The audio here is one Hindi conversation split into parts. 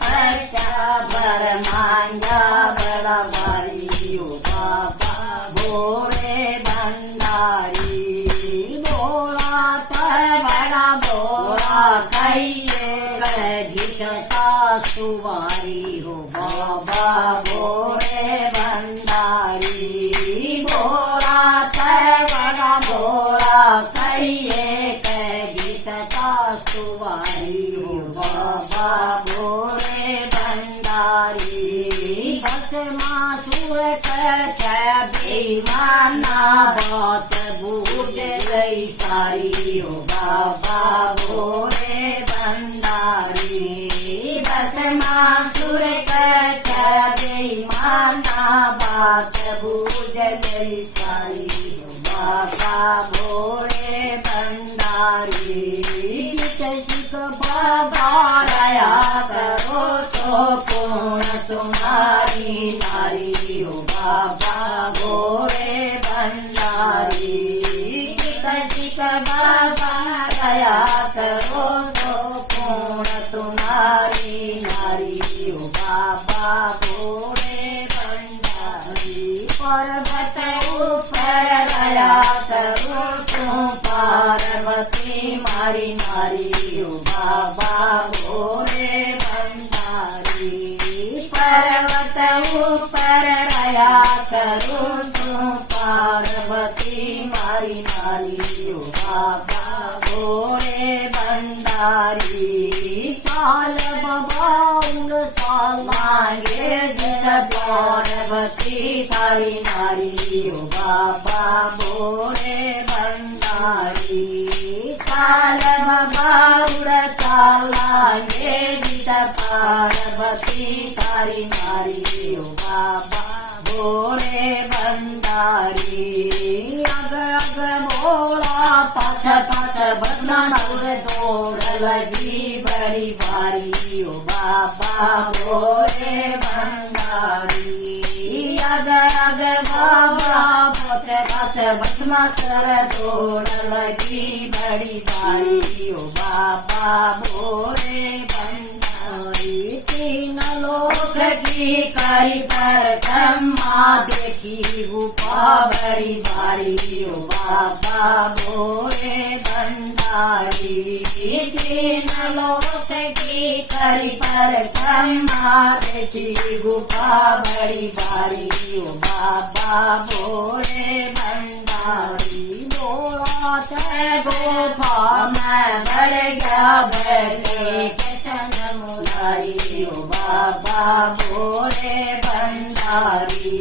पट्या भर मांगा बड़ा भारी ओ बाबा भोले भंडारी। भोला तो बड़ा भोला कहिए घिसता सुवारी हो बाबा भोले भंडारी। भोला तो बड़ा भोला कहिए घिसता सुवारी हो बाबा भोले भंडारी। भस्मा सुर बेईमाना बात बूझ गई सारी हो बाबा भोले भंडारी। भस्मा सुर बेईमाना बात बूझ गई सारी हो बाबा भोले भंडारी। शिक बाबा रया करो तो पूर्ण तुम्हारी नारी हो बाबा भोले भंडारी। शिक बाबा रया करो तो पूर्ण तुम्हारी नारी हो बाबा भोले भंडारी। पर्वत ऊपर रया करो तो पार्वती मारी नारी हो बाबा भोले भंडारी। पर्वत ऊपर रया करो तो पार्वती मारी नारी हो बाबा भोले भंडारी। साल बबाउल साल मांगे जिस पार्वती तारी नारी हो बाबा भोले भंडारी। साल बबाउल साल मांगे जिस पार्वती तारी नारी हो बाबा भोले भंडारी। अग अग भोला पछ पछ भस्मा दौड़ लगी बड़ी भारी हो बाबा भोले भंडारी। अग अग बाबा पछ पछ भस्मा दौड़ लगी बड़ी भारी हो बाबा भोले भंडारी। तीन लोक की करी परिक्रमा देखी गुफा बड़ी भारी हो बाबा भोले भंडारी। तीन लोक की करी परिक्रमा देखी गुफा बड़ी भारी हो बाबा भोले भंडारी। भोला से गुफा में भर गया बैठे कृष्ण मुरारी हो बाबा भोले भंडारी।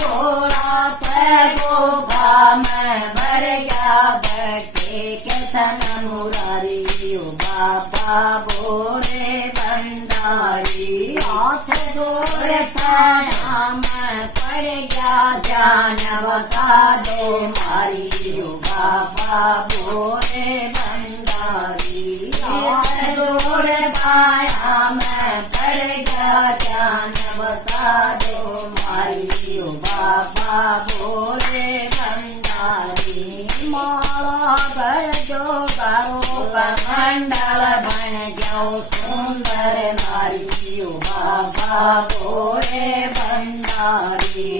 भोला से गुफा में भर गया बैठे कृष्ण मुरारी हो बाबा भोले भंडारी। हाथ जोड़े पाया में पड़ गया जान बता दो मारी हो बाबा भोले भंडारी। हाथ जोड़े पाया में पड़ गया जान बता दो मारी हो बाबा भोले भंडारी। माला कर जो करो कमंडल बन जाओ सुंदर नारी हो बाबा भोले भंडारी।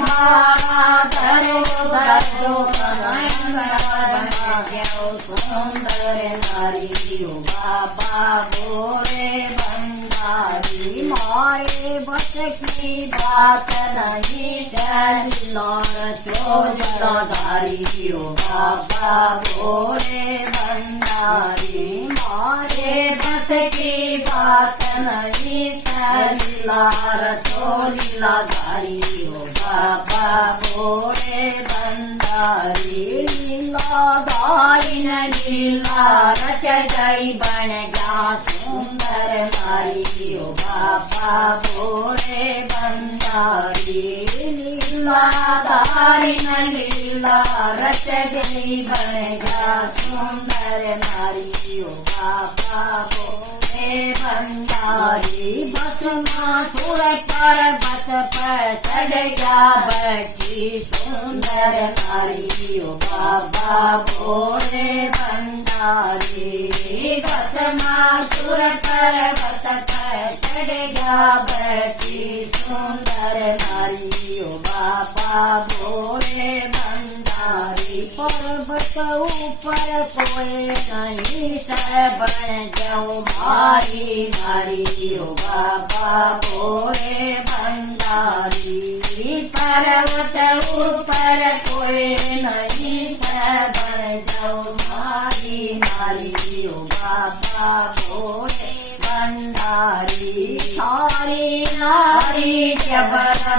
माला करो जो कमंडल बन जाओ सुंदर नारी हो बाबा भोले भंडारी। मारे बस की बात नहीं चलिलार चोजदारी हो बाबा भोले भंडारी। मारे बस की बात नहीं चलिलार चोजदारी हो बाबा भोले भंडारी। लीलाधारी न लीला रच गई बन गया सुंदर नारी हो बाबा भोले भंडारी। लीलाधारी न लीला रच गई बन गया सुंदर नारी हो बाबा भोले भंडारी। भस्मा सुर पर्वत पर चढ़ गया बैठी सुंदर नारी हो बाबा भोले भंडारी। भस्मा सुर पर्वत पर बन जाऊं मारी नारी ओ बाबा भोले भंडारी पर्वत ऊपर कोई नहीं बन जाऊं मारी नारी ओ बाबा भोले भंडारी सारी नारी जब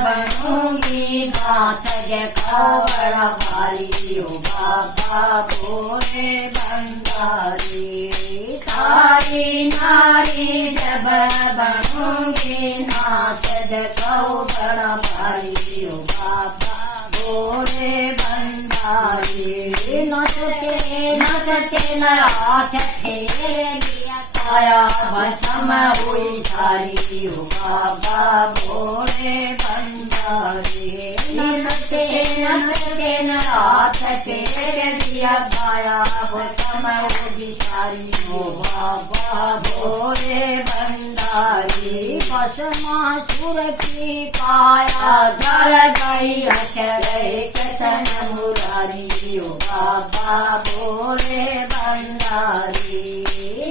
बनूंगी नाथ जगाओ बड़ा भारी ओ बाबा भोले भंडारी सारी नारी जब बनूंगी नाथ जगाओ बड़ा भारी ओ बाबा भोले भंडारी नचते न हाथ फेरे लिया काया भस्म हुई सारी ओ बाबा भोले भंडारी नचते न हाथ फेरे लिया काया भस्म हुई सारी ओ बाबा भोले भंडारी भस्मासुर की काया जल गई अचरे कतन मुरारी ओ बाबा भोले भंडारी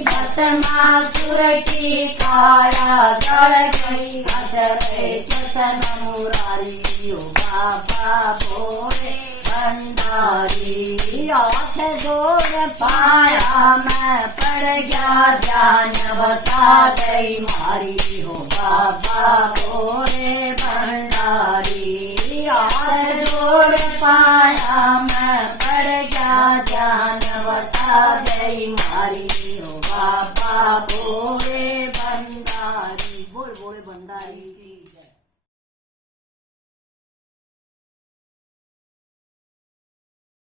भस्मासुर की काया जल गई अचरे कतन मुरारी ओ बाबा भोले भंडारी आठ जोड़ पाया मैं पड़ गया जान बता गई मारी हो बाबा भोले भंडारी आठ जोड़ पाया मैं